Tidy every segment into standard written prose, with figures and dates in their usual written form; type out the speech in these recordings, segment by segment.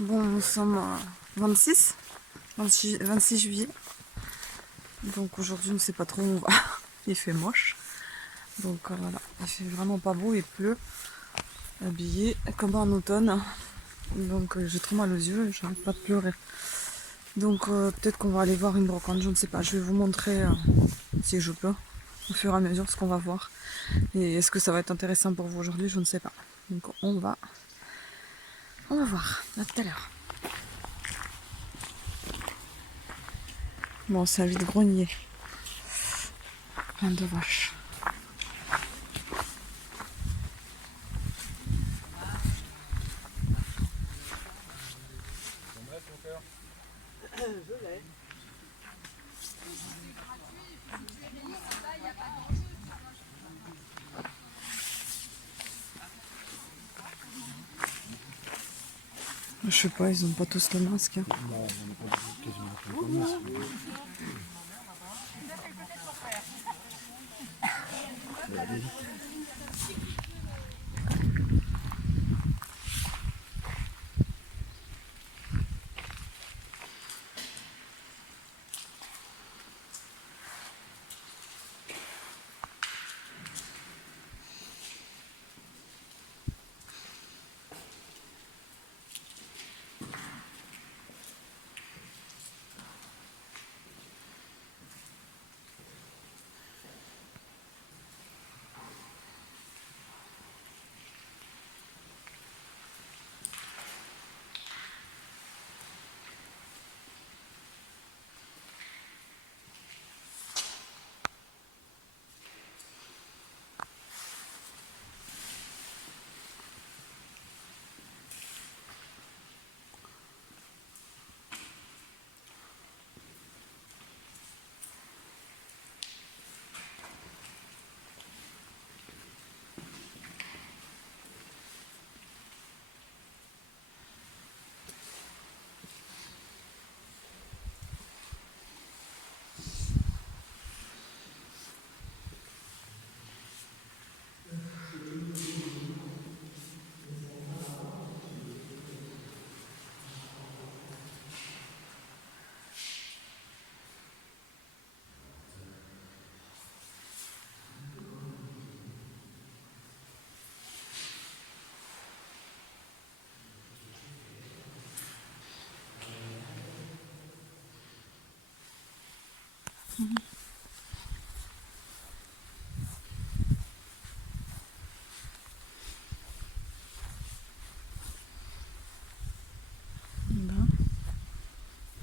Bon, nous sommes 26 juillet. Donc aujourd'hui, on ne sait pas trop où on va. Il fait moche. Donc voilà, il fait vraiment pas beau, il pleut. Habillé comme en automne. Donc j'ai trop mal aux yeux et j'arrête pas de pleurer. Donc peut-être qu'on va aller voir une brocante, je ne sais pas. Je vais vous montrer si je peux au fur et à mesure ce qu'on va voir. Et est-ce que ça va être intéressant pour vous aujourd'hui, je ne sais pas. Donc on va voir. À tout à l'heure. Bon, c'est un vide-grenier. Plein de vaches. Je sais pas, ils ont pas tous le masque. Hein.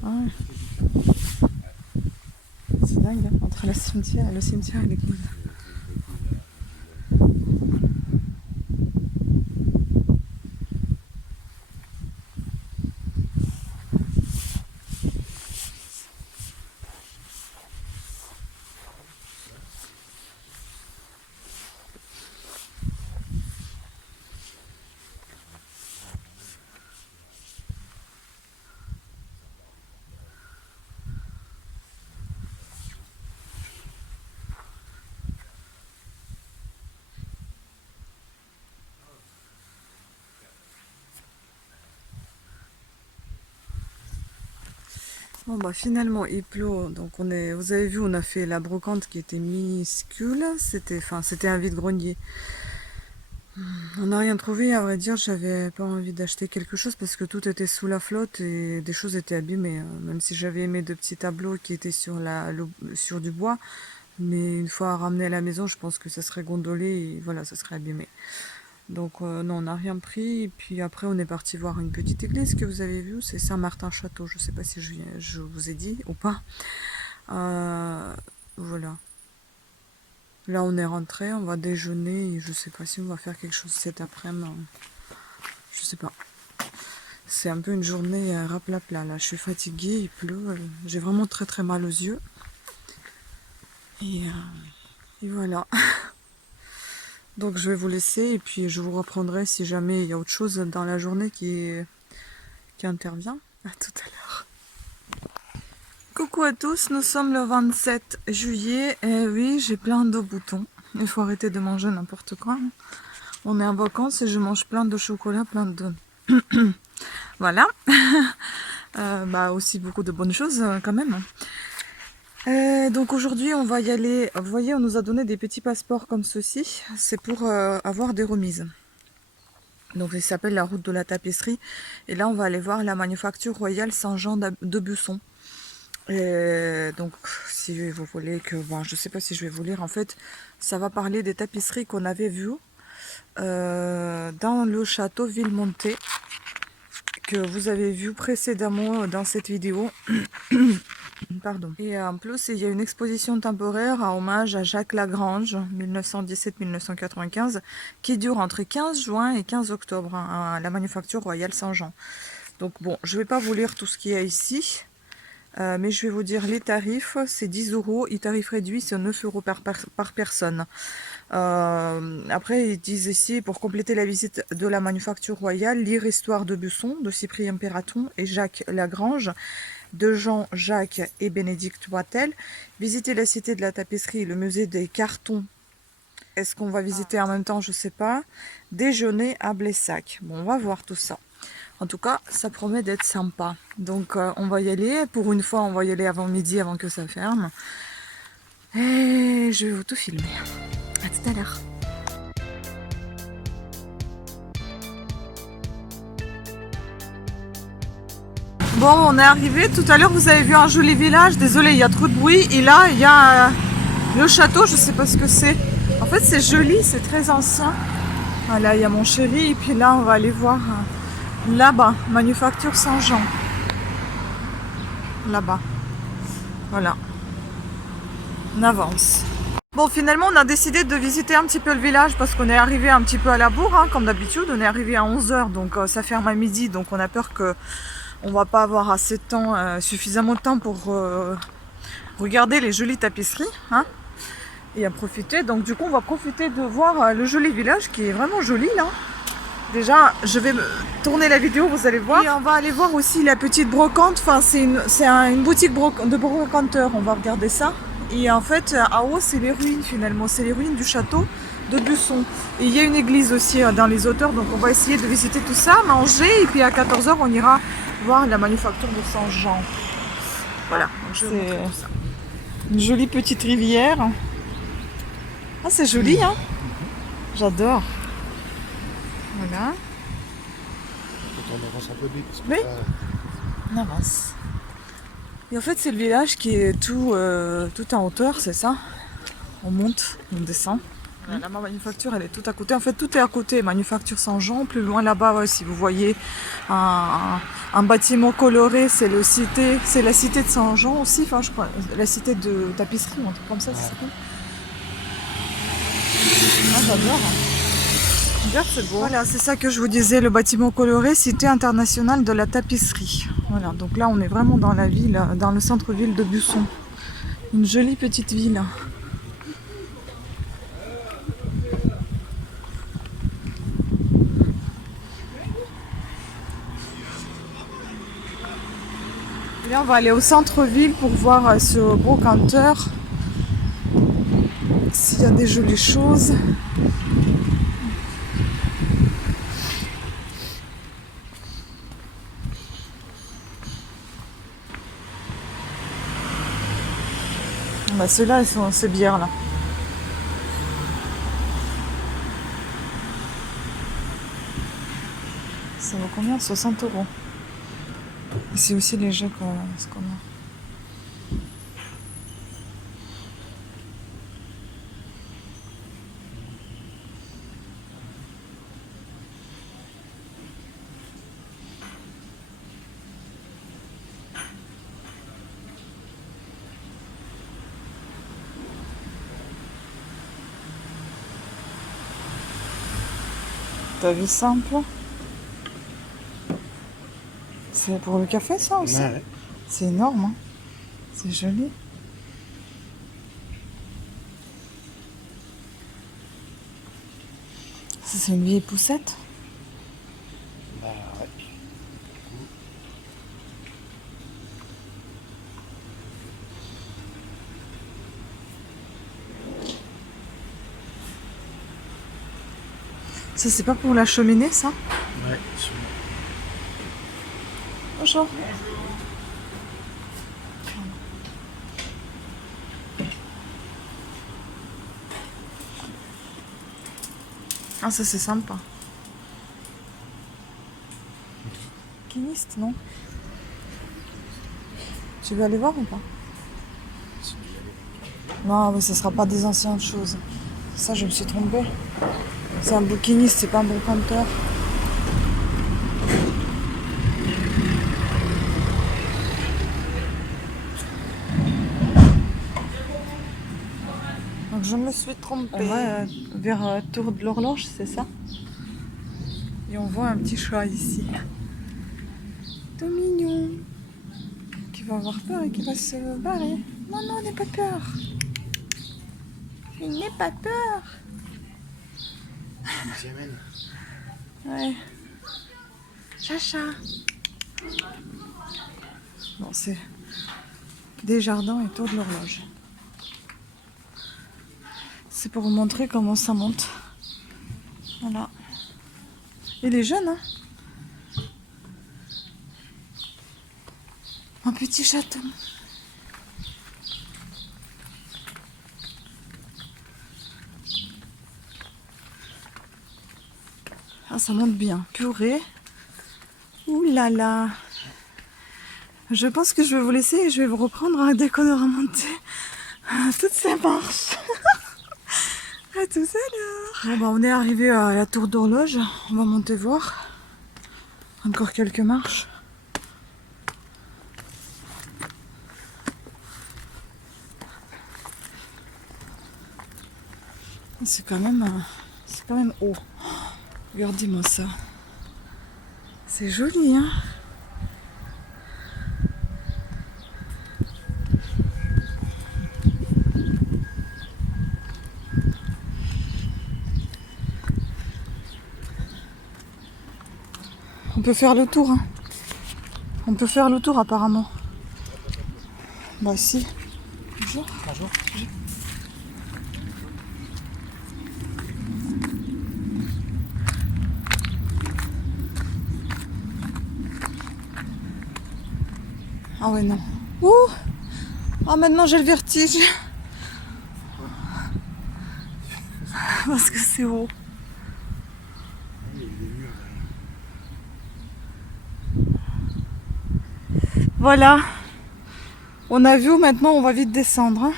Ouais. C'est dingue, hein, entre le cimetière et l'église. Bon bah finalement il pleut, donc vous avez vu, on a fait la brocante qui était minuscule, c'était un vide-grenier. On n'a rien trouvé, à vrai dire, j'avais pas envie d'acheter quelque chose parce que tout était sous la flotte et des choses étaient abîmées. Même si j'avais aimé de petits tableaux qui étaient sur du bois, mais une fois ramené à la maison, je pense que ça serait gondolé et voilà, ça serait abîmé. Donc non, on n'a rien pris. Et puis après, on est parti voir une petite église que vous avez vue, c'est Saint-Martin-Château. Je sais pas si je vous ai dit ou pas. Voilà. Là, on est rentré, on va déjeuner. Et je sais pas si on va faire quelque chose cet après-midi. Je sais pas. C'est un peu une journée raplapla. Là, je suis fatiguée, il pleut. J'ai vraiment très très mal aux yeux. Et voilà. Donc je vais vous laisser et puis je vous reprendrai si jamais il y a autre chose dans la journée qui intervient. À tout à l'heure. Coucou à tous, nous sommes le 27 juillet et oui, j'ai plein de boutons. Il faut arrêter de manger n'importe quoi. On est en vacances et je mange plein de chocolat, plein de Voilà. Bah aussi beaucoup de bonnes choses quand même. Donc aujourd'hui on va y aller. Vous voyez, on nous a donné des petits passeports comme ceci. C'est pour avoir des remises. Donc il s'appelle la route de la tapisserie. Et là on va aller voir la manufacture royale Saint-Jean d'Aubusson. Et donc si vous voulez que... Bon, je sais pas si je vais vous lire. En fait, ça va parler des tapisseries qu'on avait vues dans le château Villemonté, que vous avez vu précédemment dans cette vidéo. Pardon. Et en plus, il y a une exposition temporaire en hommage à Jacques Lagrange, 1917-1995, qui dure entre 15 juin et 15 octobre à la Manufacture Royale Saint-Jean. Donc bon, je ne vais pas vous lire tout ce qu'il y a ici, mais je vais vous dire les tarifs. C'est 10 euros, et tarif réduit, c'est 9 euros par personne. Après, ils disent ici, pour compléter la visite de la Manufacture Royale, lire Histoire d'Aubusson, de Cyprien Pératon et Jacques Lagrange, de Jean-Jacques et Bénédicte Boitel. Visiter la cité de la tapisserie et le musée des cartons. Est-ce qu'on va visiter en même temps? Je sais pas. Déjeuner à Blessac. Bon, on va voir tout ça. En tout cas, ça promet d'être sympa. Donc, on va y aller. Pour une fois, on va y aller avant midi, avant que ça ferme. Et je vais vous tout filmer. À tout à l'heure. Bon, on est arrivé. Tout à l'heure, vous avez vu un joli village. Désolé, il y a trop de bruit. Et là, il y a le château. Je sais pas ce que c'est. En fait, c'est joli. C'est très ancien. Voilà, il y a mon chéri. Et puis là, on va aller voir là-bas, Manufacture Saint-Jean. Là-bas. Voilà. On avance. Bon, finalement, on a décidé de visiter un petit peu le village parce qu'on est arrivé un petit peu à la bourre, hein, comme d'habitude. On est arrivé à 11 h, donc ça ferme à midi. Donc on a peur que on va pas avoir assez de temps, suffisamment de temps pour regarder les jolies tapisseries, hein, et en profiter. Donc du coup, on va profiter de voir le joli village qui est vraiment joli là. Déjà, je vais tourner la vidéo, vous allez voir. Et on va aller voir aussi la petite brocante. Enfin, c'est une boutique de brocanteur. On va regarder ça. Et en fait, en haut, c'est les ruines finalement. C'est les ruines du château d'Aubusson. Et il y a une église aussi dans les hauteurs. Donc on va essayer de visiter tout ça, manger. Et puis à 14 h, on ira voir la manufacture de Saint-Jean. Voilà. C'est une jolie petite rivière. Ah, c'est joli, hein? J'adore. Voilà. On avance un peu vite. Parce que Oui. là, On avance. Et en fait, c'est le village qui est tout en hauteur, c'est ça? On monte, on descend. Voilà, la manufacture, elle est tout à côté. En fait, tout est à côté. Manufacture Saint-Jean. Plus loin là-bas, ouais, si vous voyez un bâtiment coloré, c'est la cité de Saint-Jean aussi. Enfin, je crois, la cité de tapisserie, un truc comme ça, ça s'appelle. Ah, j'adore. C'est beau. Voilà, c'est ça que je vous disais, le bâtiment coloré, Cité internationale de la tapisserie. Voilà, donc là on est vraiment dans la ville, dans le centre-ville d'Aubusson. Une jolie petite ville. Et là on va aller au centre-ville pour voir ce brocanteur, s'il y a des jolies choses. Bah ceux-là, ils sont ces bières là. Ça vaut combien? 60 €. Et c'est aussi les jeux ce qu'on a. T'as vu simple? C'est pour le café ça aussi? ouais. C'est énorme, hein? C'est joli. Ça, c'est une vieille poussette. Bah ouais. Ça, c'est pas pour la cheminée, ça? Ouais, sûrement. Bonjour. Ah, ça c'est sympa. Kiniste, non? Tu veux aller voir ou pas? Non, mais ce sera pas des anciennes choses. Ça, je me suis trompée. C'est un bouquiniste, c'est pas un brocanteur. Donc je me suis trompée. On va vers Tour de l'Horloge, c'est ça? Et on voit un petit chat ici. Tout mignon. Qui va avoir peur et qui va se barrer. Non, non, n'aie pas peur. Il n'est pas peur. Il s'y amène. Ouais. Chacha. Bon, c'est Desjardins et Tour de l'Horloge. C'est pour vous montrer comment ça monte. Voilà. Il est jeune, hein? Un petit château. Ah, ça monte bien. Purée. Ouh là là. Je pense que je vais vous laisser et je vais vous reprendre dès qu'on aura monté toutes ces marches. À tout à l'heure. Bon, bah, on est arrivé à la tour d'horloge. On va monter voir. Encore quelques marches. C'est quand même haut. Regardez-moi ça. C'est joli, hein? On peut faire le tour, hein? On peut faire le tour apparemment. Bah si. Bonjour. Bonjour. Ah ouais, non. Ouh! Ah, maintenant j'ai le vertige. Parce que c'est haut. Il y a eu des murs. Voilà. On a vu, maintenant on va vite descendre. Hein.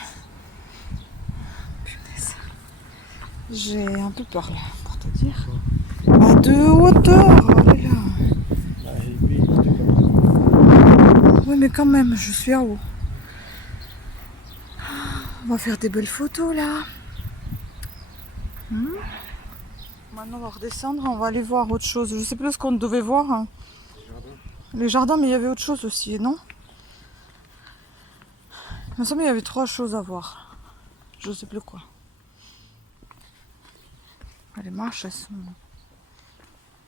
Punaise. J'ai un peu peur là, pour te dire. À de hauteur, oh là là. Bah, lui, il était comme Oui, mais quand même, je suis à haut. On va faire des belles photos là. Maintenant on va redescendre, on va aller voir autre chose. Je sais plus ce qu'on devait voir. Hein. ça. Jardin. Les jardins, mais il y avait autre chose aussi, non? Il me semble qu'il y avait 3 choses à voir. Je sais plus quoi. Ah, les marches, elles sont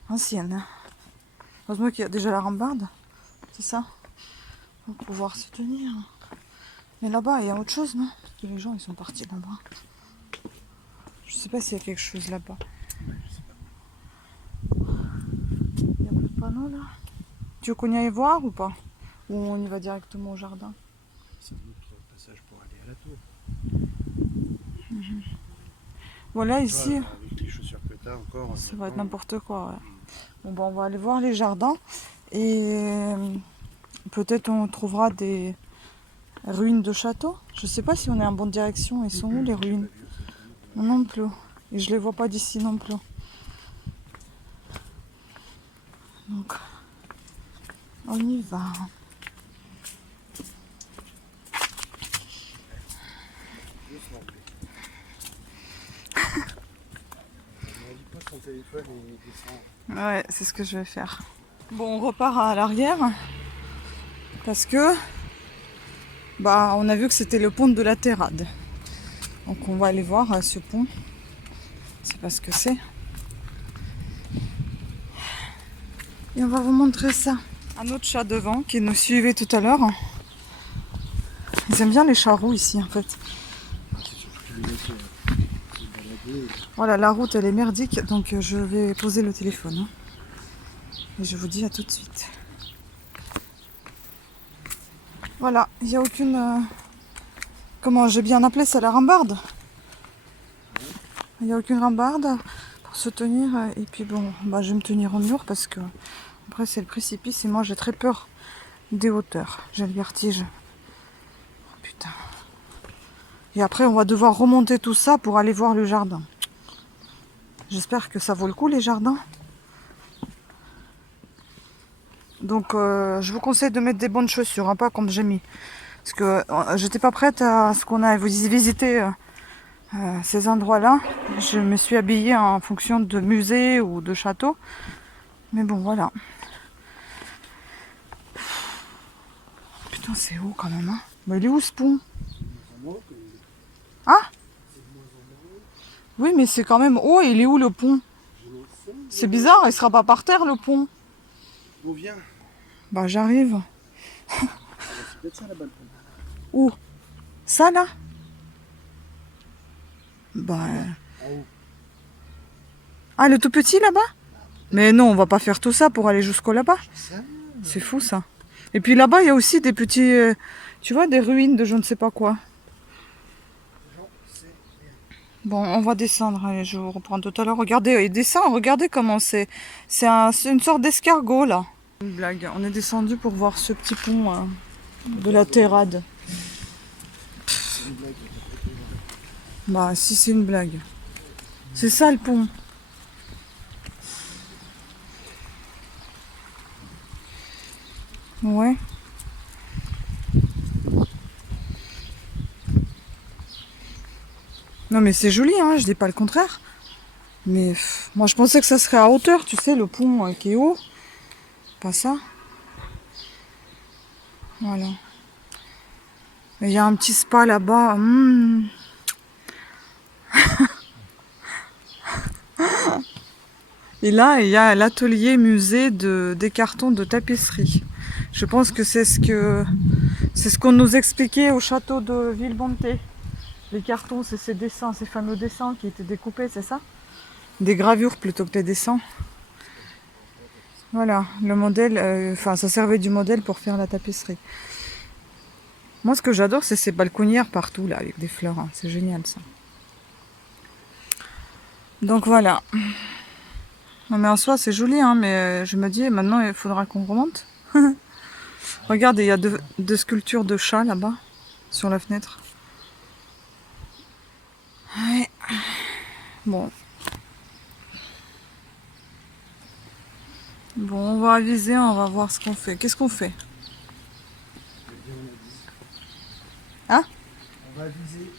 anciennes. Hein. Heureusement qu'il y a déjà la rambarde. C'est ça? Pour pouvoir se tenir. Mais là-bas, il y a autre chose, non? Parce que les gens, ils sont partis là-bas. Je sais pas s'il y a quelque chose là-bas. Il y a plus de panneaux là. Tu veux qu'on y aille voir ou pas? Ou on y va directement au jardin? C'est notre passage pour aller à la tour. Voilà, Toi, ici, avec les chaussures que t'as encore. ça va être n'importe quoi. Ouais. Bon, bah, on va aller voir les jardins et peut-être on trouvera des ruines de châteaux. Je sais pas si on est en bonne direction. Ils sont où les ruines? Non plus. Et je les vois pas d'ici non plus. Donc, on y va. Ne dis pas son téléphone et descend. Ouais, c'est ce que je vais faire. Bon, on repart à l'arrière parce que bah on a vu que c'était le pont de la Terrade. Donc on va aller voir ce pont. C'est pas ce que c'est. Et on va vous montrer ça. Un autre chat devant qui nous suivait tout à l'heure. Ils aiment bien les chats roux ici en fait. C'est surtout que les mecs se balader. Voilà, la route elle est merdique donc je vais poser le téléphone. Hein. Et je vous dis à tout de suite. Voilà, il n'y a aucune... comment j'ai bien appelé ça, la rambarde? Il n'y a aucune rambarde pour se tenir. Et puis bon, bah, je vais me tenir au mur parce que après c'est le précipice et moi j'ai très peur des hauteurs. J'ai le vertige. Oh, putain. Et après on va devoir remonter tout ça pour aller voir le jardin. J'espère que ça vaut le coup les jardins. Donc je vous conseille de mettre des bonnes chaussures, hein, pas comme j'ai mis. Parce que j'étais pas prête à ce qu'on a visité ces endroits-là. Je me suis habillée en fonction de musée ou de château. Mais bon, voilà. Putain, c'est haut quand même. Hein. Mais il est où ce pont? Ah? Oui, mais c'est quand même haut. Il est où le pont? C'est bizarre, il sera pas par terre le pont. On vient. Bah j'arrive. C'est peut-être ça là-bas le pont. Où? Ça là? Bah... En haut. Ah, le tout petit là-bas? Mais non, on va pas faire tout ça pour aller jusqu'au là-bas. Ça, C'est fou ça. Et puis là-bas, il y a aussi des petits... tu vois, des ruines de je ne sais pas quoi. j'en sais rien. Bon, on va descendre. Allez, je vous reprends tout à l'heure. Regardez, il descend. Regardez comment c'est. C'est une sorte d'escargot là. Une blague. On est descendu pour voir ce petit pont de la Terrade. C'est une blague. Bah, si c'est une blague. C'est ça le pont. Ouais. Non mais c'est joli, hein. Je dis pas le contraire. Mais moi je pensais que ça serait à hauteur, tu sais, le pont qui est haut. Pas ça. Voilà. Il y a un petit spa là-bas. Et là, il y a l'atelier musée des cartons de tapisserie. Je pense que c'est ce qu'on nous expliquait au château de Villebonté. Les cartons, c'est ces dessins, ces fameux dessins qui étaient découpés, c'est ça? Des gravures plutôt que des dessins. Voilà, le modèle, enfin ça servait du modèle pour faire la tapisserie. Moi, ce que j'adore, c'est ces balconnières partout là, avec des fleurs. Hein. C'est génial ça. Donc voilà. Non mais en soi, c'est joli, hein, mais je me dis, maintenant, il faudra qu'on remonte. Regarde, il y a deux sculptures de chats là-bas, sur la fenêtre. Ouais. Bon. Bon, on va aviser, on va voir ce qu'on fait. Qu'est-ce qu'on fait? Hein? On va viser.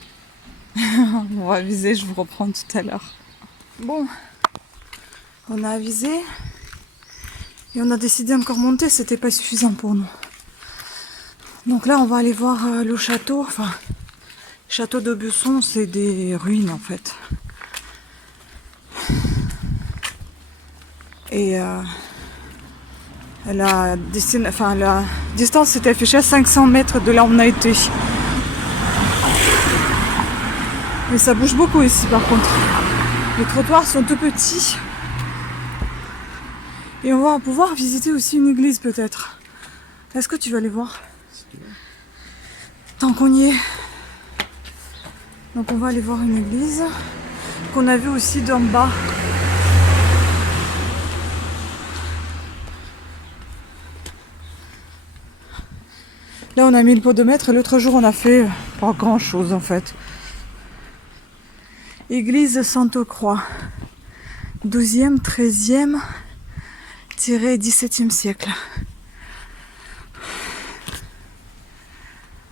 On va aviser, je vous reprends tout à l'heure. Bon, on a avisé. Et on a décidé encore monter, c'était pas suffisant pour nous. Donc là, on va aller voir le château. Enfin, château de Besson, c'est des ruines en fait. Et la distance était affichée à 500 mètres de là où on a été. Mais ça bouge beaucoup ici par contre. Les trottoirs sont tout petits. Et on va pouvoir visiter aussi une église peut-être. Est-ce que tu vas aller voir? Tant qu'on y est. Donc on va aller voir une église qu'on a vue aussi d'en bas. Là on a mis le podomètre et l'autre jour on a fait pas grand chose en fait. Église Sainte-Croix. 12e, 13e, 17e siècle.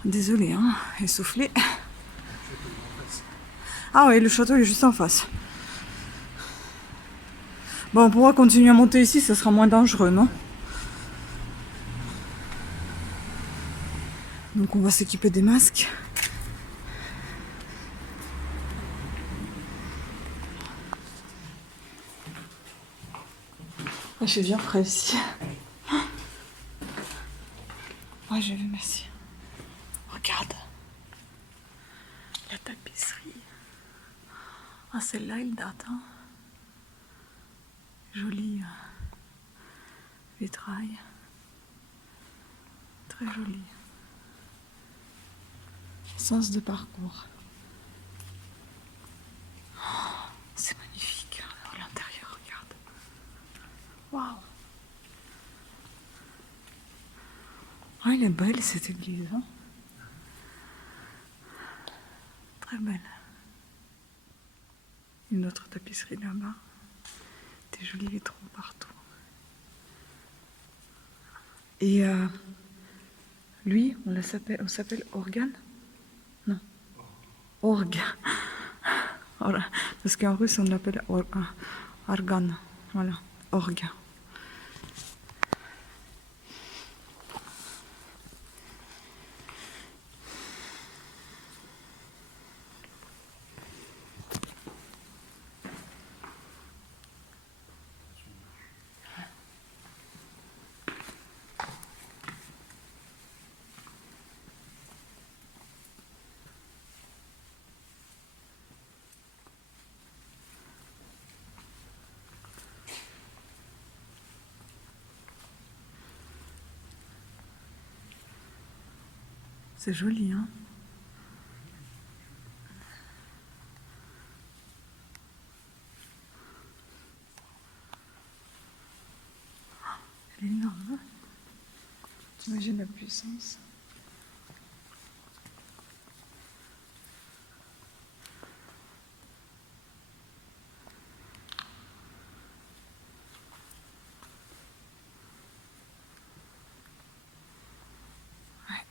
Désolée, hein, essoufflée. Ah oui, le château est juste en face. Bon, on pourra continuer à monter ici, ça sera moins dangereux, non? Donc on va s'équiper des masques. Ah, j'ai bien frais ici. Ouais, j'ai vu, merci. Regarde. La tapisserie. Ah, celle-là, elle date, hein. Joli vitrail. Très joli. Sens de parcours. C'est magnifique. À l'intérieur, regarde. Waouh. Oh, elle est belle cette église. Hein, très belle. Une autre tapisserie là-bas. Des jolis vitraux partout. Et lui, on s'appelle Organe? Non. Org. Voilà. Parce qu'en russe, on l'appelle Organe. Voilà. Org. C'est joli, hein? Elle est énorme, hein? T'imagines la puissance? Ouais.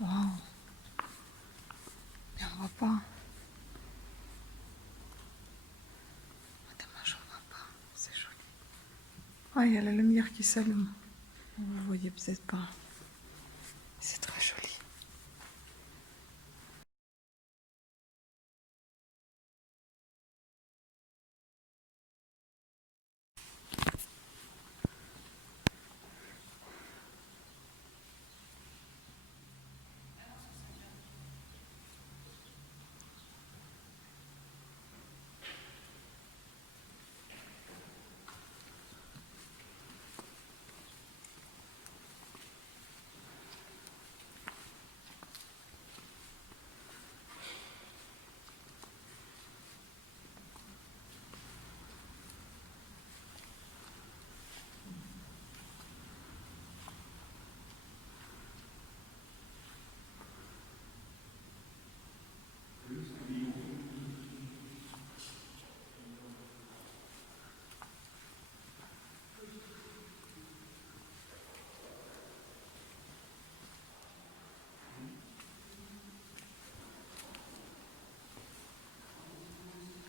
Wow. Mais on voit pas. Dommage, on voit pas. C'est joli. Ah, il y a la lumière qui s'allume. Vous voyez peut-être pas. C'est très joli.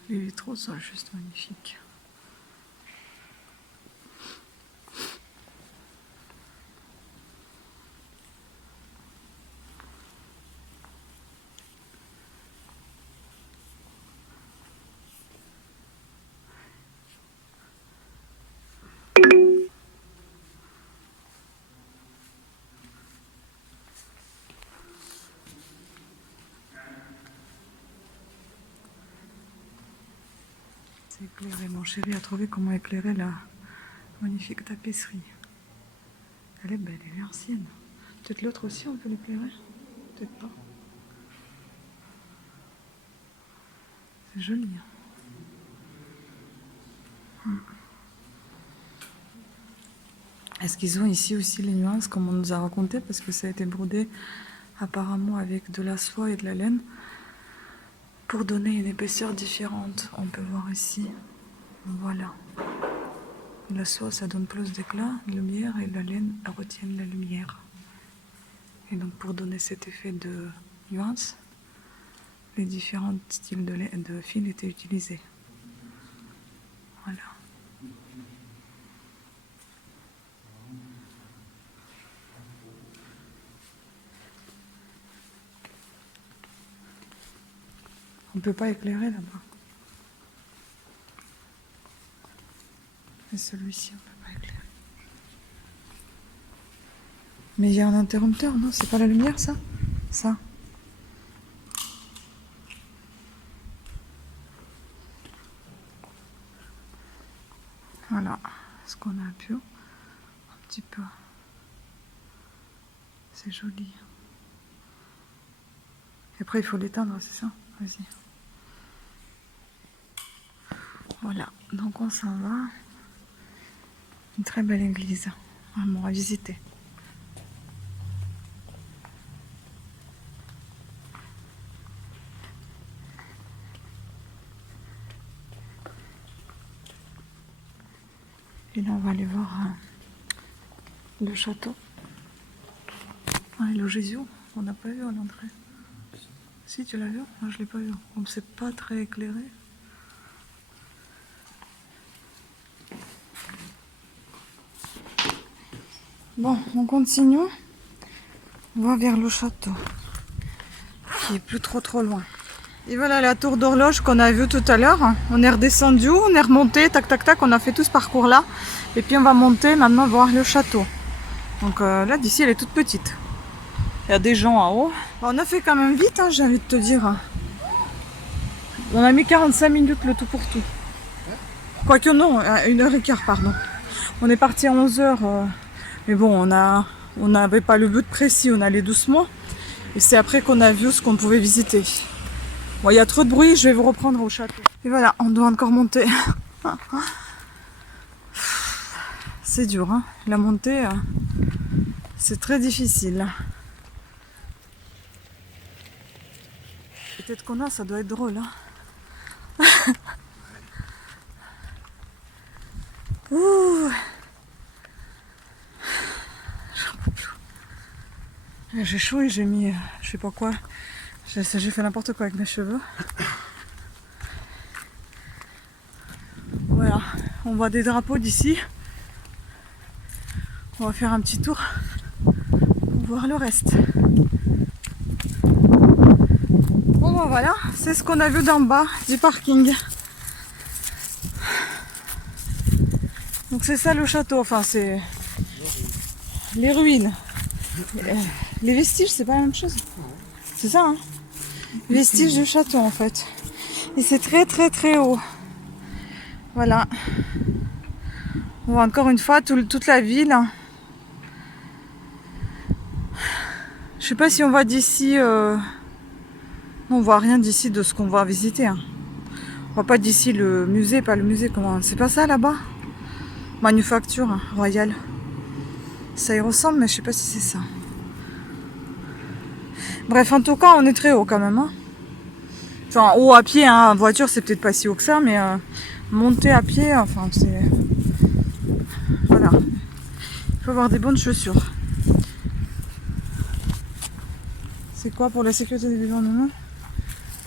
Les vitraux sont juste magnifiques. C'est éclairé. Mon chéri a trouvé comment éclairer la magnifique tapisserie. Elle est belle, elle est ancienne. Peut-être l'autre aussi, on peut l'éclairer? Peut-être pas. C'est joli. Est-ce qu'ils ont ici aussi les nuances, comme on nous a raconté? Parce que ça a été brodé apparemment avec de la soie et de la laine pour donner une épaisseur différente. On peut voir ici. Voilà. La soie, ça donne plus d'éclat, de lumière, et la laine retient la lumière. Et donc pour donner cet effet de nuance, les différents styles de fil étaient utilisés. Voilà. On ne peut pas éclairer là-bas. Et celui-ci, on ne peut pas éclairer. Mais il y a un interrupteur, non? C'est pas la lumière, ça? Ça. Voilà. Est-ce qu'on a pu un petit peu C'est joli. Et après, il faut l'éteindre, c'est ça? Vas-y. Voilà, donc on s'en va. Une très belle église. Vraiment à visiter. Et là, on va aller voir le château. Ah, et le Jésus, on n'a pas vu à l'entrée. Si, tu l'as vu? Moi, je l'ai pas vu. Comme c'est pas très éclairé. Bon, on continue. On va vers le château, qui est plus trop loin. Et voilà la tour d'horloge qu'on a vue tout à l'heure. On est redescendu, on est remonté, tac tac tac, on a fait tout ce parcours là. Et puis on va monter maintenant voir le château. Donc là d'ici elle est toute petite. Il y a des gens en haut. Bon, on a fait quand même vite, hein, j'ai envie de te dire. On a mis 45 minutes le tout pour tout. Quoique non, 1h15 pardon. On est parti à 11h. Mais bon, on n'avait pas le but précis, on allait doucement. Et c'est après qu'on a vu ce qu'on pouvait visiter. Bon, il y a trop de bruit, je vais vous reprendre au château. Et voilà, on doit encore monter. C'est dur, hein. La montée, c'est très difficile. Peut-être qu'on a, ça doit être drôle. Hein. Ouh. J'ai chaud et j'ai mis, je sais pas quoi. J'ai fait n'importe quoi avec mes cheveux. Voilà, on voit des drapeaux d'ici. On va faire un petit tour pour voir le reste. Bon ben voilà, c'est ce qu'on a vu d'en bas du parking. Donc c'est ça le château, enfin c'est les ruines. Les vestiges, c'est pas la même chose. C'est ça, hein? Les vestiges du château en fait. Et c'est très haut. Voilà. On voit encore une fois toute la ville. Je sais pas si on voit d'ici. On voit rien d'ici de ce qu'on va visiter. Hein. On voit pas d'ici le musée, pas le musée. Comment? C'est pas ça là-bas? Manufacture hein, royale. Ça y ressemble, mais je sais pas si c'est ça. Bref, en tout cas, on est très haut quand même. Hein. Enfin, haut à pied, hein. En voiture, c'est peut-être pas si haut que ça, mais monter à pied, enfin, c'est. Voilà. Il faut avoir des bonnes chaussures. C'est quoi pour la sécurité des vivants?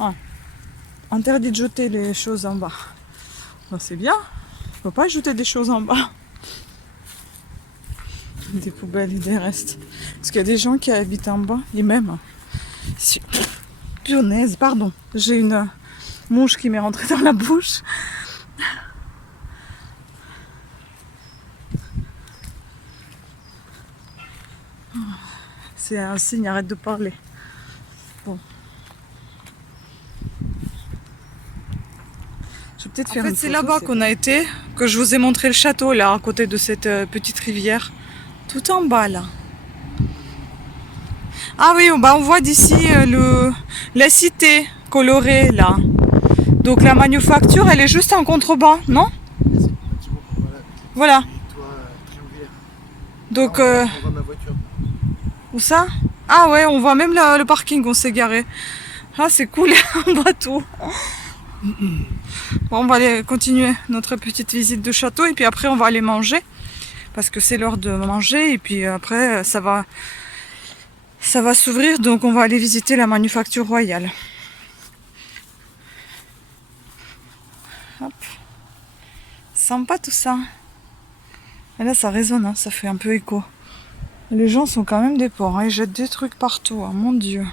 Ah. Interdit de jeter les choses en bas. Bon, c'est bien. Il faut pas jeter des choses en bas. Des poubelles et des restes. Parce qu'il y a des gens qui habitent en bas. Et même. Punaise, pardon. J'ai une mouche qui m'est rentrée dans la bouche. C'est un signe, arrête de parler. Bon. Je vais peut-être faire une photo. C'est là-bas qu'on a été, que je vous ai montré le château, là, à côté de cette petite rivière. Tout en bas, là. Ah oui, bah on voit d'ici la cité colorée, là. Donc la manufacture, elle est juste en contrebas, non? Voilà. Donc, on voit ma voiture. Où ça? Ah ouais, on voit même le parking, on s'est garé. Ah, c'est cool, on voit tout. Bon, on va aller continuer notre petite visite de château et puis après on va aller manger. Parce que c'est l'heure de manger et puis après ça va s'ouvrir, donc on va aller visiter la manufacture royale. Hop. Sympa tout ça. Et là ça résonne, hein, ça fait un peu écho. Les gens sont quand même des porcs, hein, ils jettent des trucs partout, hein, mon Dieu.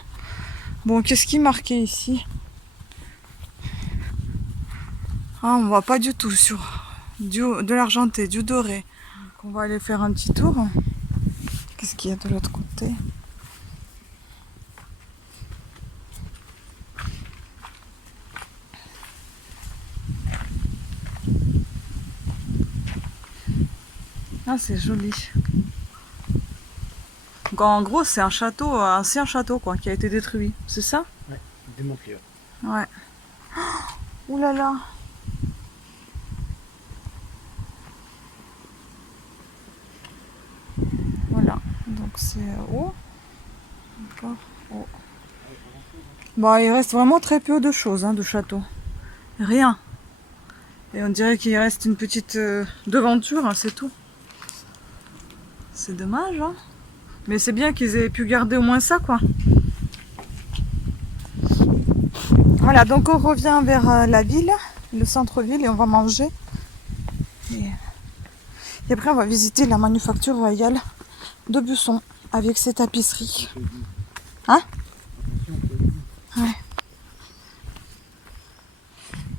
Bon, qu'est-ce qui est marqué ici? Ah, on voit pas du tout sur de l'argenté, du doré. Donc on va aller faire un petit tour. Qu'est-ce qu'il y a de l'autre côté? Ah, c'est joli. Donc en gros, c'est un château, un ancien château quoi, qui a été détruit. C'est ça? Ouais, démantelé. Ouais. Ouh là là. Voilà. Donc c'est haut. Encore haut. Bon, il reste vraiment très peu de choses hein, de château. Rien. Et on dirait qu'il reste une petite devanture, hein, c'est tout. C'est dommage, hein. Mais c'est bien qu'ils aient pu garder au moins ça, quoi. Voilà, donc on revient vers la ville, le centre-ville, et on va manger. Et après, on va visiter la manufacture royale de Busson avec ses tapisseries. Hein? Ouais.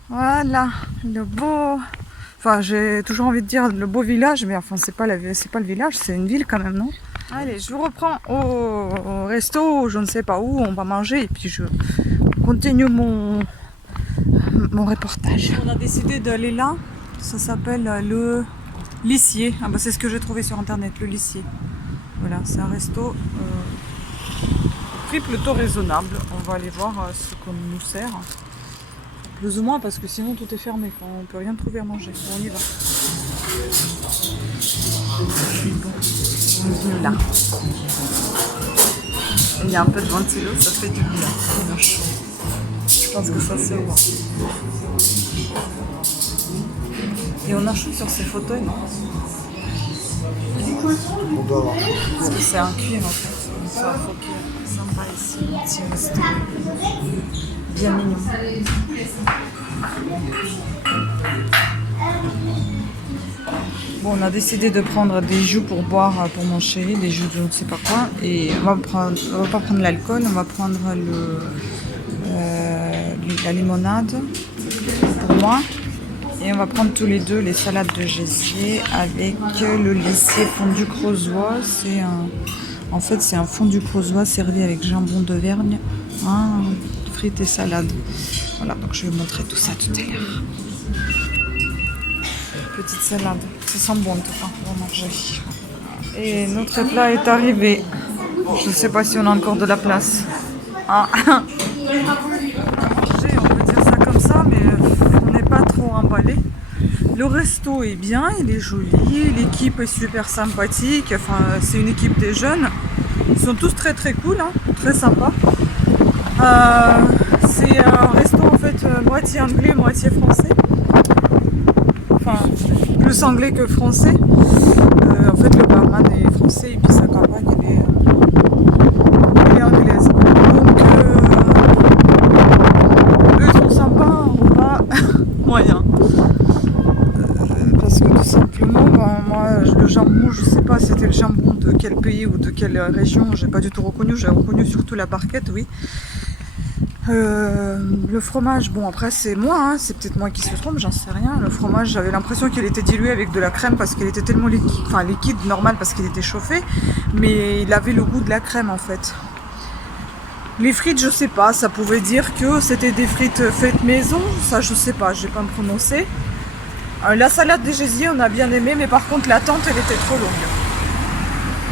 Voilà, le beau... Enfin, j'ai toujours envie de dire le beau village, mais enfin, c'est pas le village, c'est une ville quand même, non? Allez, je vous reprends au resto, je ne sais pas où, on va manger, et puis je continue mon reportage. On a décidé d'aller là, ça s'appelle le Lissier. Ah bah c'est ce que j'ai trouvé sur internet, le Lissier. Voilà, c'est un resto prix plutôt raisonnable. On va aller voir ce qu'on nous sert. Plus ou moins parce que sinon tout est fermé, quoi. On peut rien trouver à manger. Bon, on y va. Bon, on est venu là. Il y a un peu de ventilo, ça fait du bien. On a chaud. Je pense que ça se voit. Et on a chaud sur ces fauteuils, non? On doit avoir chaud. Parce que c'est un cuir en fait. Ça faut que sympa ici. Petit resto. Bien mignon. Bon, on a décidé de prendre des jus pour boire pour mon chéri, des jus de je ne sais pas quoi. Et on va pas prendre l'alcool, on va prendre la limonade pour moi. Et on va prendre tous les deux les salades de gésier avec le Lissier fondu creusois. En fait, c'est un fondu creusois servi avec jambon d'Auvergne, hein, frites et salade. Voilà, donc je vais vous montrer tout ça tout à l'heure. Petite salade, ça sent bon en tout cas, on va manger. Et notre plat est arrivé. Je ne sais pas si on a encore de la place. Ah. On peut dire ça comme ça, mais on n'est pas trop emballé. Le resto est bien, il est joli, l'équipe est super sympathique, enfin c'est une équipe des jeunes. Ils sont tous très très cool, hein, très sympas. C'est un resto en fait moitié anglais, moitié français. Enfin, plus anglais que français. En fait, le barman est français et puis sa compagne elle est anglaise. Donc, eux sont sympas, on va moyen. Parce que tout simplement, ben, moi, le jambon, je sais pas c'était le jambon de quel pays ou de quelle région, j'ai pas du tout reconnu. J'ai reconnu surtout la barquette, oui. Le fromage, bon après c'est moi, hein, c'est peut-être moi qui se trompe, j'en sais rien. Le fromage, j'avais l'impression qu'il était dilué avec de la crème parce qu'il était tellement liquide, enfin liquide normal parce qu'il était chauffé, mais il avait le goût de la crème en fait. Les frites, je sais pas, ça pouvait dire que c'était des frites faites maison, ça je sais pas, je vais pas me prononcer. La salade des gésiers, on a bien aimé, mais par contre l'attente elle était trop longue.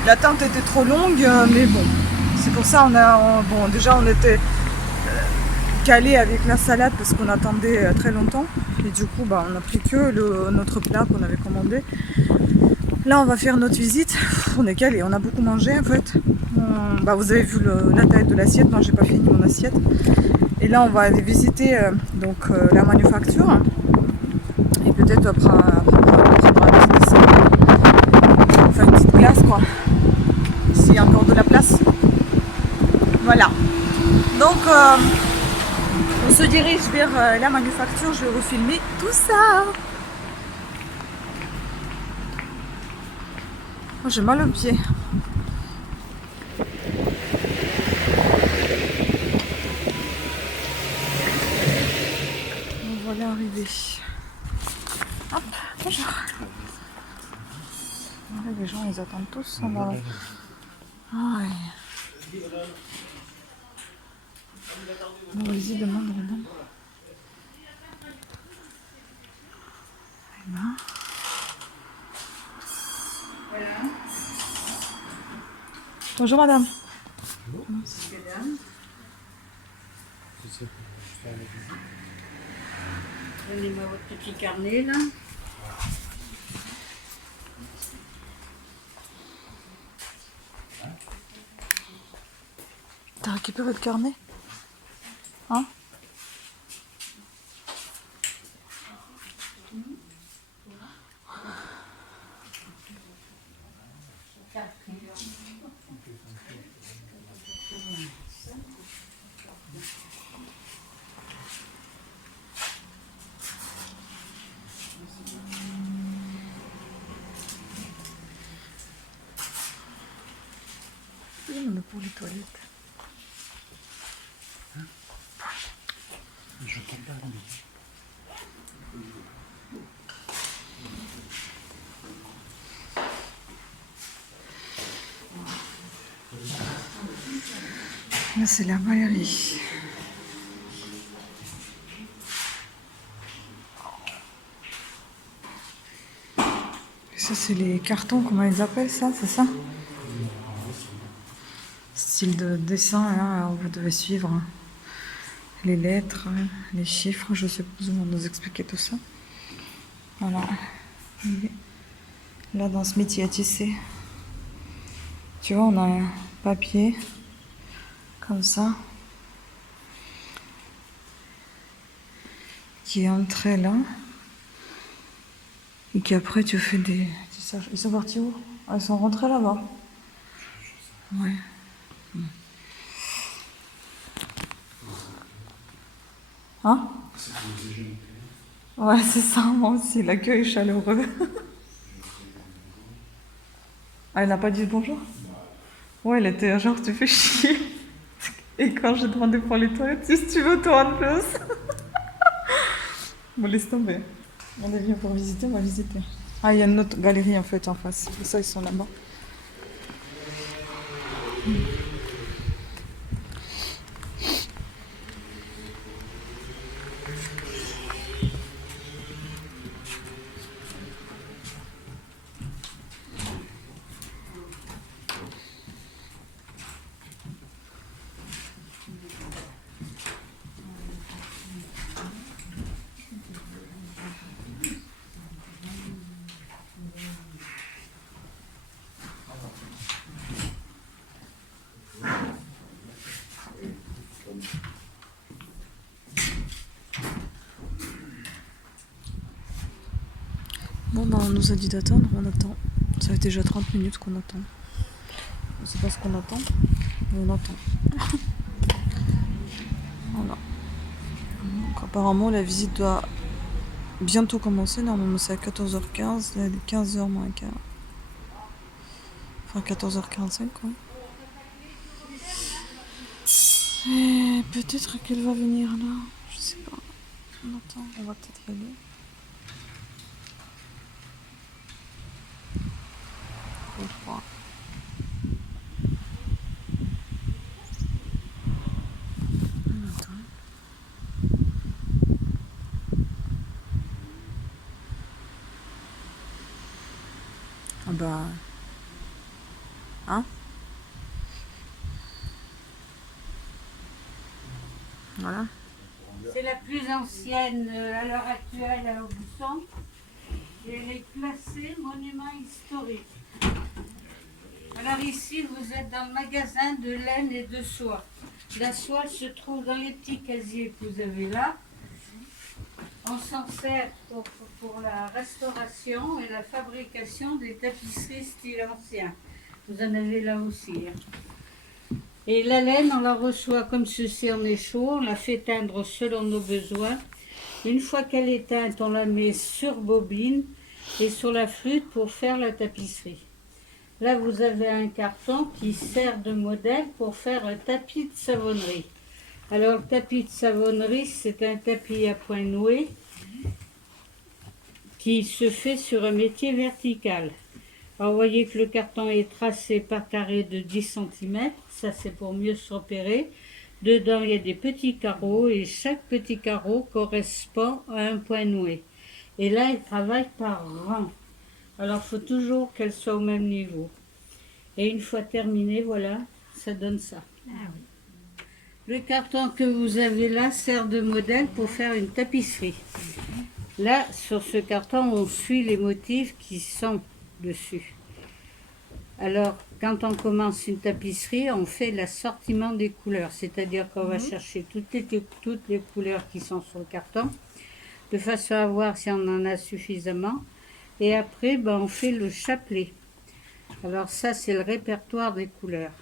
L'attente était trop longue, mais bon, c'est pour ça bon déjà on était calé avec la salade parce qu'on attendait très longtemps et du coup bah, on a pris que notre plat qu'on avait commandé. Là on va faire notre visite, on est calé, on a beaucoup mangé en fait. Bah, vous avez vu la taille de l'assiette, moi j'ai pas fini mon assiette. Et là on va aller visiter donc la manufacture et peut-être après on prendra un petit dessin. Enfin une petite glace quoi, s'il y a encore de la place. Voilà, donc on se dirige vers la manufacture, je vais vous filmer tout ça. Oh, j'ai mal au pied. Bon, voilà arrivé. Hop, bonjour. Voilà, les gens ils attendent tous. Ah ouais. Bon, vas-y, demande, madame. Bonjour madame. Mesdames, c'est pour faire la visite. Donnez-moi votre petit carnet là. T'as récupéré le carnet? Hein? Oui, mais pour les toilettes. Je tombe pas dans Là, c'est la Valérie. Et ça, c'est les cartons, comment ils appellent ça, c'est ça? Style de dessin, là, alors vous devez suivre hein, les lettres, les chiffres, je sais plus comment nous expliquer tout ça. Voilà. Et là, dans ce métier à tisser, tu vois, on a un papier comme ça qui est entré là et qu'après tu fais des tissages. Ils sont partis où? Ah, ils sont rentrés là-bas. Ouais. Hein? Ouais, c'est ça, moi aussi, l'accueil est chaleureux. Ah, elle n'a pas dit bonjour? Ouais, elle était genre, tu fais chier. Et quand j'ai demandé pour les toilettes, si tu veux, toi en plus. Bon, laisse tomber. On est venu pour visiter, on va visiter. Ah, il y a une autre galerie en fait en face. C'est pour ça ils sont là-bas. Bon, bah, on nous a dit d'attendre, on attend. Ça fait déjà 30 minutes qu'on attend. Je sais pas ce qu'on attend, mais on attend. Voilà. Donc, apparemment, la visite doit bientôt commencer. Normalement, c'est à 14h15. Il est 15h moins quart. Enfin, 14h45, quoi. Et peut-être qu'elle va venir là. Je sais pas. On attend. On va peut-être y aller. Je crois. On attend. Ah bah. Hein? Voilà. C'est la plus ancienne à l'heure actuelle à Aubusson. Et elle est classée monument historique. Alors ici, vous êtes dans le magasin de laine et de soie. La soie se trouve dans les petits casiers que vous avez là. On s'en sert pour la restauration et la fabrication des tapisseries style ancien. Vous en avez là aussi. Et la laine, on la reçoit comme ceci en échaud, on la fait teindre selon nos besoins. Une fois qu'elle est teinte, on la met sur bobine et sur la flûte pour faire la tapisserie. Là, vous avez un carton qui sert de modèle pour faire un tapis de savonnerie. Alors, le tapis de savonnerie, c'est un tapis à point noué qui se fait sur un métier vertical. Alors, vous voyez que le carton est tracé par carré de 10 cm. Ça, c'est pour mieux se repérer. Dedans, il y a des petits carreaux et chaque petit carreau correspond à un point noué. Et là, il travaille par rang. Alors, il faut toujours qu'elle soit au même niveau. Et une fois terminé, voilà, ça donne ça. Le carton que vous avez là sert de modèle pour faire une tapisserie. Là, sur ce carton, on suit les motifs qui sont dessus. Alors, quand on commence une tapisserie, on fait l'assortiment des couleurs, c'est-à-dire qu'on va chercher toutes les couleurs qui sont sur le carton, de façon à voir si on en a suffisamment. Et après, ben, on fait le chapelet. Alors ça, c'est le répertoire des couleurs.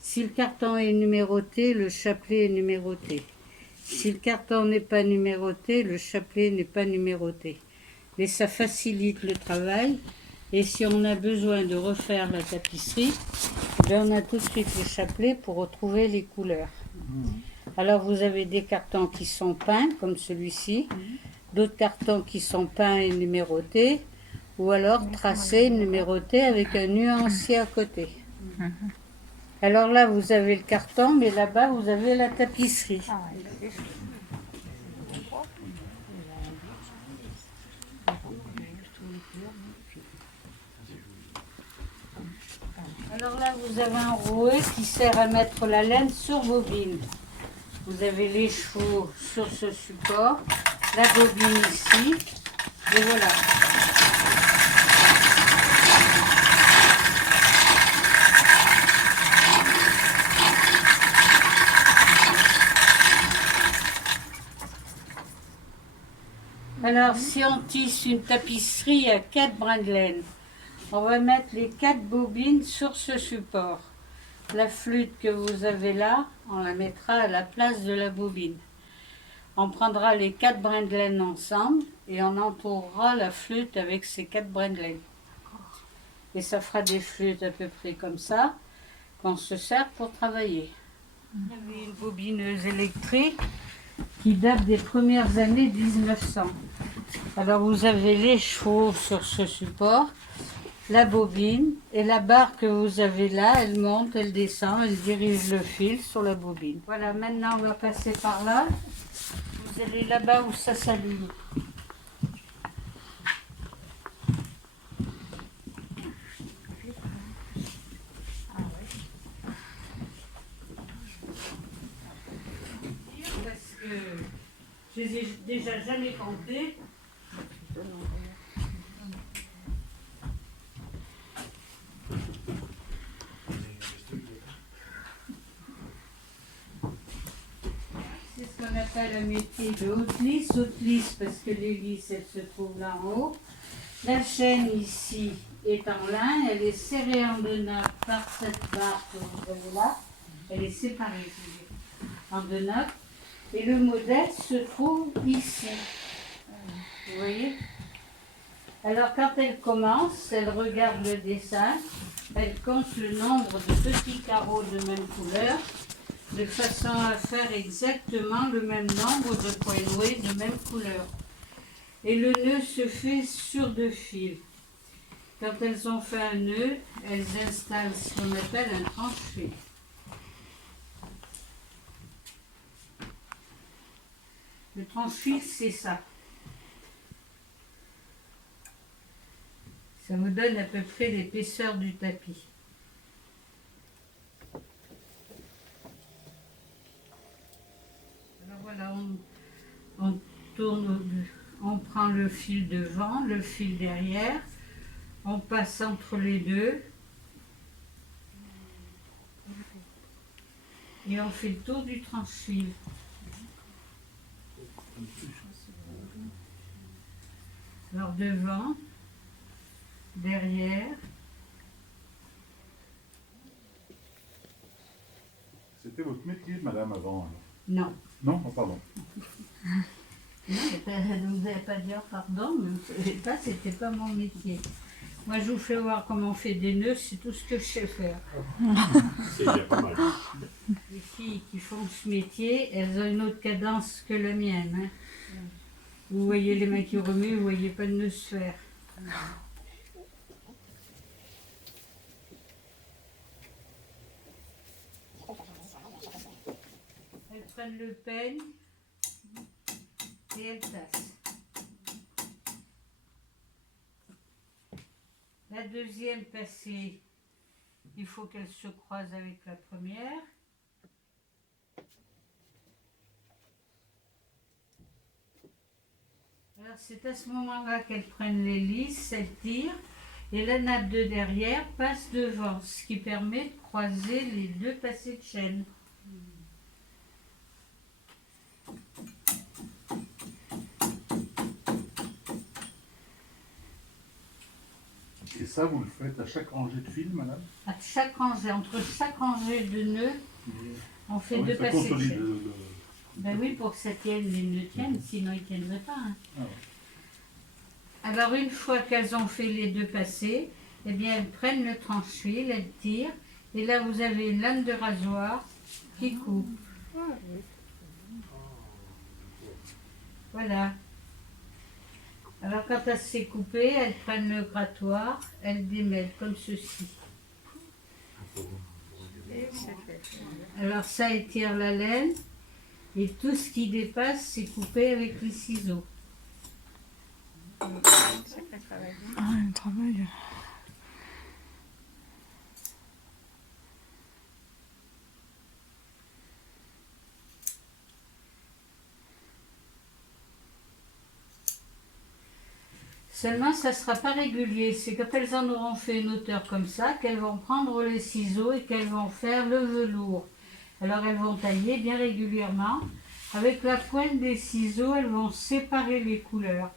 Si le carton est numéroté, le chapelet est numéroté. Si le carton n'est pas numéroté, le chapelet n'est pas numéroté. Mais ça facilite le travail. Et si on a besoin de refaire la tapisserie, ben on a tout de suite le chapelet pour retrouver les couleurs. Alors vous avez des cartons qui sont peints, comme celui-ci, d'autres cartons qui sont peints et numérotés, ou alors tracés, numérotés avec un nuancier à côté. Alors là, vous avez le carton, mais là-bas, vous avez la tapisserie. Alors là, vous avez un rouet qui sert à mettre la laine sur bobine. Vous avez les chevaux sur ce support, la bobine ici, et voilà. Alors, si on tisse une tapisserie à 4 brins de laine, on va mettre les 4 bobines sur ce support. La flûte que vous avez là, on la mettra à la place de la bobine. On prendra les 4 brins de laine ensemble et on entourera la flûte avec ces 4 brins de laine. Et ça fera des flûtes à peu près comme ça, qu'on se sert pour travailler. Il y avait une bobineuse électrique qui date des premières années 1900. Alors vous avez les chevaux sur ce support, la bobine et la barre que vous avez là, elle monte, elle descend, elle dirige le fil sur la bobine. Voilà, maintenant on va passer par là. Vous allez là-bas où ça s'allume. Parce que je les ai déjà jamais comptés. C'est ce qu'on appelle un métier de haute lisse parce que les lisses elles se trouvent là en haut. La chaîne ici est en lin, elle est serrée en deux nœuds par cette barre que vous avez là. Elle est séparée je veux dire, en deux nœuds. Et le modèle se trouve ici. Vous voyez? Alors quand elle commence, elle regarde le dessin, elle compte le nombre de petits carreaux de même couleur, de façon à faire exactement le même nombre de points noués de même couleur. Et le nœud se fait sur 2 fils. Quand elles ont fait un nœud, elles installent ce qu'on appelle un tranche-fil. Le tranche-fil, c'est ça. Ça vous donne à peu près l'épaisseur du tapis. Alors voilà, on tourne, on prend le fil devant, le fil derrière, on passe entre les deux et on fait le tour du tranche-fil. Alors devant, derrière. C'était votre métier, madame, avant alors. Non. Non, oh, pardon. Non, vous n'allez pas dire pardon, mais vous ne savez pas, c'était pas mon métier. Moi, je vous fais voir comment on fait des nœuds, c'est tout ce que je sais faire. C'est déjà pas mal. Les filles qui font ce métier, elles ont une autre cadence que la mienne. Hein. Vous voyez les mains qui remuent, vous voyez pas de nœuds se faire. Elles prennent le peigne et elles tassent. La deuxième passée, il faut qu'elle se croise avec la première. Alors c'est à ce moment-là qu'elles prennent les lisses, elles tirent, et la nappe de derrière passe devant, ce qui permet de croiser les deux passés de chaîne. Et ça, vous le faites à chaque rangée de fil, madame? À chaque rangée, entre chaque rangée de nœuds, on fait Ah oui, deux ça passés de consolide chaîne. Ben oui, pour que ça tienne, les nœuds tiennent, sinon ils ne tiendraient pas. Hein. Ah ouais. Alors une fois qu'elles ont fait les deux passés, eh bien elles prennent le tranche-fil, elles tirent, et là vous avez une lame de rasoir qui coupe. Voilà. Alors quand elle s'est coupée, elles prennent le grattoir, elles démêlent comme ceci. Alors ça étire la laine, et tout ce qui dépasse, c'est coupé avec les ciseaux. Ah, le travail. Seulement, ça ne sera pas régulier. C'est quand elles en auront fait une hauteur comme ça qu'elles vont prendre les ciseaux et qu'elles vont faire le velours. Alors, elles vont tailler bien régulièrement. Avec la pointe des ciseaux, elles vont séparer les couleurs.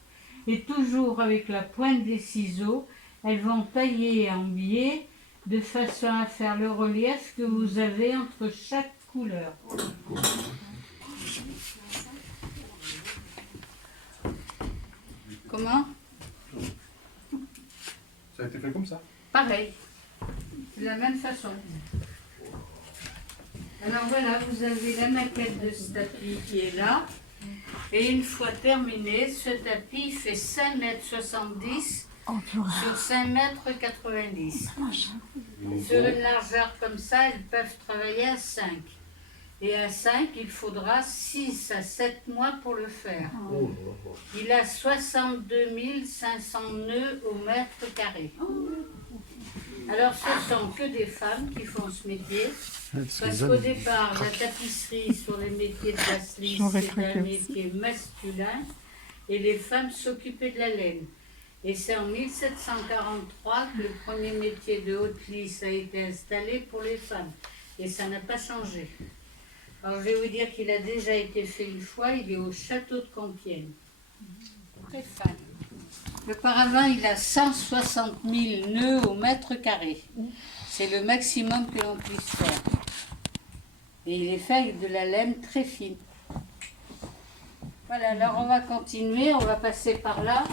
Et toujours avec la pointe des ciseaux, elles vont tailler en biais de façon à faire le relief que vous avez entre chaque couleur. Comment ? Ça a été fait comme ça? Pareil, de la même façon. Alors voilà, vous avez la maquette de ce tapis qui est là. Et une fois terminé, ce tapis fait 5,70 m sur 5,90 m. Sur une largeur comme ça, elles peuvent travailler à 5. Et à 5, il faudra 6 à 7 mois pour le faire. Il a 62 500 nœuds au mètre carré. Alors, ce sont que des femmes qui font ce métier. Parce qu'au départ, la tapisserie sur les métiers de basse-lisse, c'est un métier masculin. Et les femmes s'occupaient de la laine. Et c'est en 1743 que le premier métier de haute lisse a été installé pour les femmes. Et ça n'a pas changé. Alors, je vais vous dire qu'il a déjà été fait une fois, il est au château de Compiègne. Très fin. Le paravent, il a 160 000 nœuds au mètre carré. C'est le maximum que l'on puisse faire. Et il est fait avec de la laine très fine. Voilà, alors on va continuer, on va passer par là.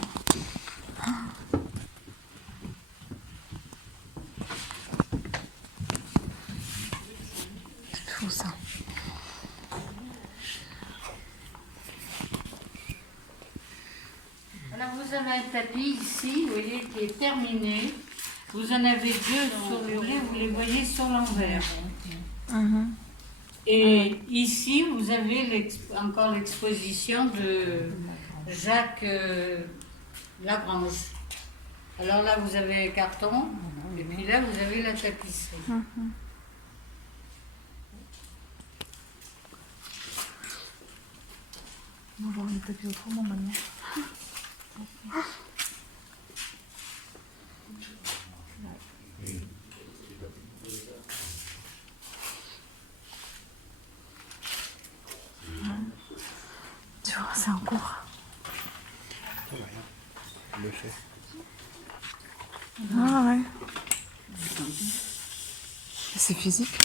C'est fou ça. Alors vous avez un tapis ici, vous voyez, qui est terminé. Vous en avez deux sur le lait, vous les voyez sur l'envers. Et ici, vous avez encore l'exposition de Jacques Lagrange. Alors là, vous avez le carton, et puis là, vous avez la tapisserie. On va voir le tapis autrement maintenant. Tu vois, c'est en cours. Le fait. Ah ouais. C'est physique.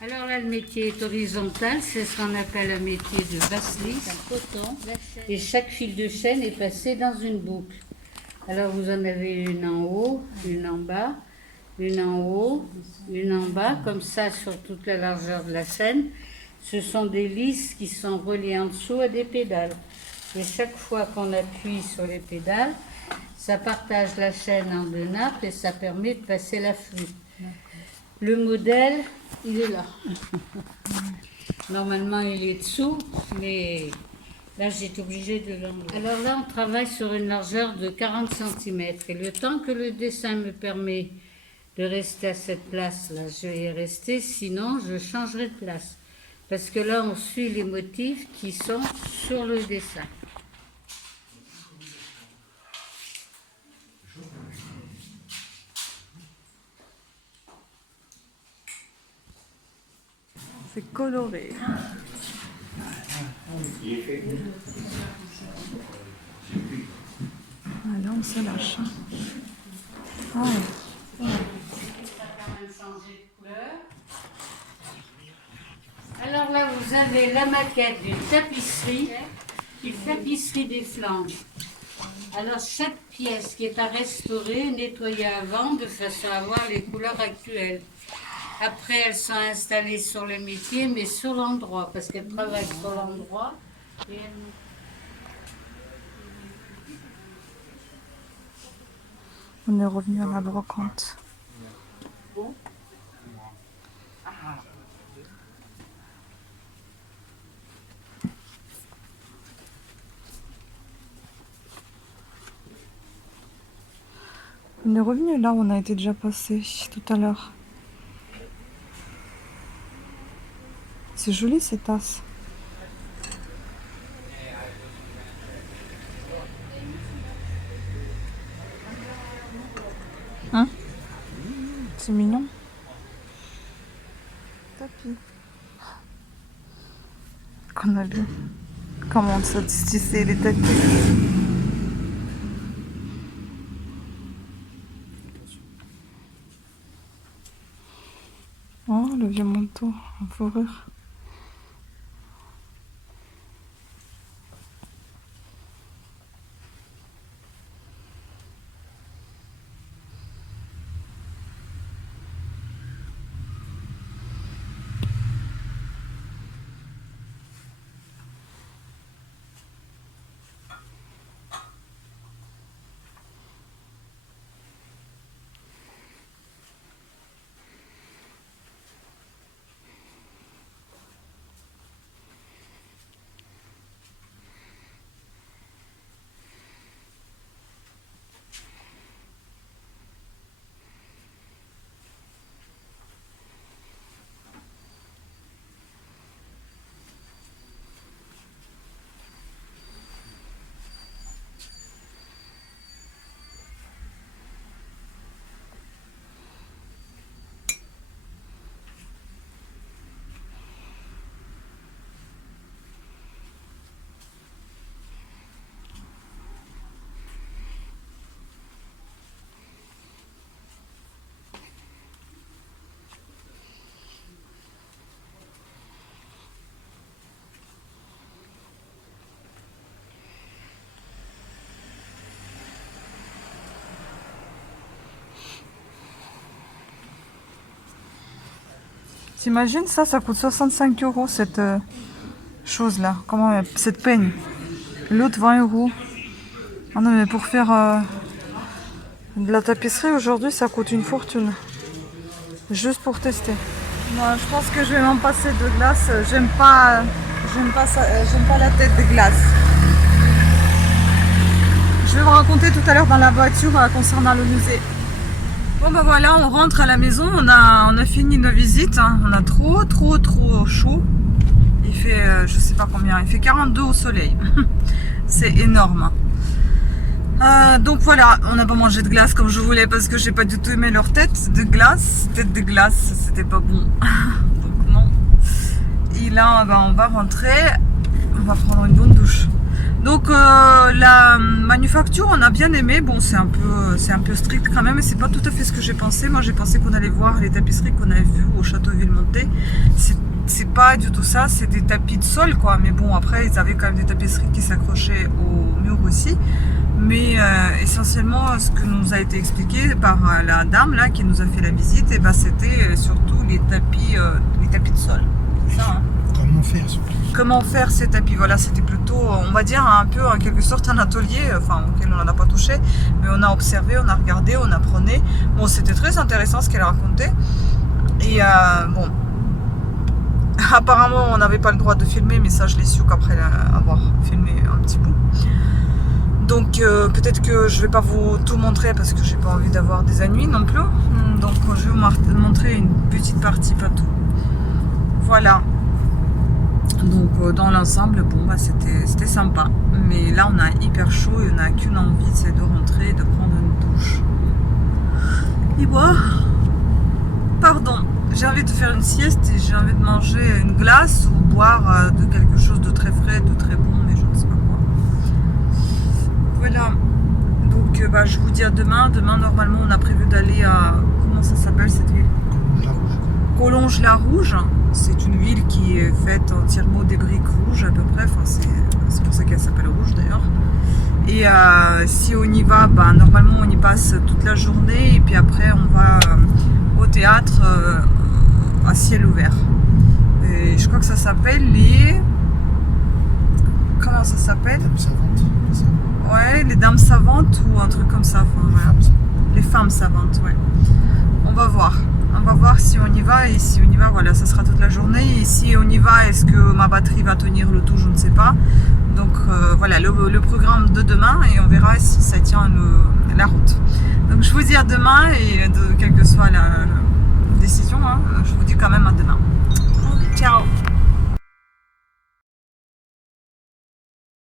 Alors là, le métier est horizontal, c'est ce qu'on appelle un métier de basse-lisse, coton, et chaque fil de chaîne est passé dans une boucle. Alors vous en avez une en haut, une en bas, une en haut, une en bas, comme ça sur toute la largeur de la chaîne. Ce sont des lisses qui sont reliées en dessous à des pédales. Et chaque fois qu'on appuie sur les pédales, ça partage la chaîne en deux nappes et ça permet de passer la flûte. Le modèle, il est là. Normalement, il est dessous, mais Là, j'étais obligée de l'enlever. Alors là, on travaille sur une largeur de 40 cm. Et le temps que le dessin me permet de rester à cette place-là, je vais y rester. Sinon, je changerai de place. Parce que là, on suit les motifs qui sont sur le dessin. C'est coloré. Allez, on se lâche. Ah ouais. Alors là, vous avez la maquette d'une tapisserie, une tapisserie des flancs. Alors chaque pièce qui est à restaurer, nettoyer avant, de façon à avoir les couleurs actuelles. Après, elles sont installées sur le métier, mais sur l'endroit, parce qu'elles travaillent sur l'endroit. On est revenu à la brocante. On est revenu là où on a été déjà passé tout à l'heure. C'est joli ces tasses. Hein? C'est mignon. Tapis. Qu'on a vu. Comment on se tissait les tapis. Oh, le vieux manteau en fourrure. T'imagines ça, ça coûte 65 € cette chose-là. Comment cette peigne. L'autre 20 €. Ah non mais pour faire de la tapisserie aujourd'hui ça coûte une fortune. Juste pour tester. Moi je pense que je vais m'en passer de glace. J'aime pas la tête de glace. Je vais vous raconter tout à l'heure dans la voiture concernant le musée. Bon bah voilà, on rentre à la maison, on a fini nos visites, hein. On a trop chaud. Il fait, je sais pas combien, il fait 42 au soleil. C'est énorme. Donc voilà, on n'a pas mangé de glace comme je voulais parce que j'ai pas du tout aimé leur tête de glace. Tête de glace, c'était pas bon. Donc non. Et là, bah, on va rentrer, on va prendre une bonne douche. Donc la manufacture, on a bien aimé. Bon, c'est un peu strict quand même, mais c'est pas tout à fait ce que j'ai pensé. Moi, j'ai pensé qu'on allait voir les tapisseries qu'on avait vues au château Villemonté. C'est pas du tout ça, c'est des tapis de sol, quoi. Mais bon, après, ils avaient quand même des tapisseries qui s'accrochaient au mur aussi. Mais essentiellement, ce que nous a été expliqué par la dame là qui nous a fait la visite, et ben, c'était surtout les tapis de sol. C'est ça, hein. Comment faire surtout? Comment faire ces tapis? Voilà, c'était plutôt, on va dire, un peu en quelque sorte un atelier, enfin auquel on n'en a pas touché, mais on a observé, on a regardé, on apprenait. Bon, c'était très intéressant ce qu'elle racontait. Et bon, Apparemment, on n'avait pas le droit de filmer, mais ça, je l'ai su qu'après avoir filmé un petit bout. Donc, peut-être que je vais pas vous tout montrer parce que j'ai pas envie d'avoir des ennuis non plus. Donc, je vais vous montrer une petite partie, pas tout. Voilà. Donc, dans l'ensemble, bon, bah, c'était sympa. Mais là, on a hyper chaud et on n'a qu'une envie, c'est de rentrer et de prendre une douche. Et boire. Pardon. J'ai envie de faire une sieste et j'ai envie de manger une glace ou boire de quelque chose de très frais, de très bon, mais je ne sais pas quoi. Voilà. Donc bah, je vous dis à demain. Demain, normalement, on a prévu d'aller à... Comment ça s'appelle cette ville? Collonges-la-Rouge. C'est une ville qui est faite entièrement des briques rouges à peu près. Enfin, c'est pour ça qu'elle s'appelle rouge d'ailleurs. Et si on y va, bah, normalement, on y passe toute la journée. Et puis après, on va au théâtre à ciel ouvert. Et je crois que ça s'appelle les... Comment ça s'appelle? Dames savantes. Ouais, les dames savantes ou un truc comme ça. Enfin, voilà. Les femmes savantes, ouais. On va voir. On va voir si on y va. Et si on y va, voilà, ça sera toute la journée. Et si on y va, est-ce que ma batterie va tenir le tout? Je ne sais pas. Donc voilà, le programme de demain. Et on verra si ça tient la route. Donc je vous dis à demain. Et quelle que soit la décision, hein, je vous dis quand même à demain.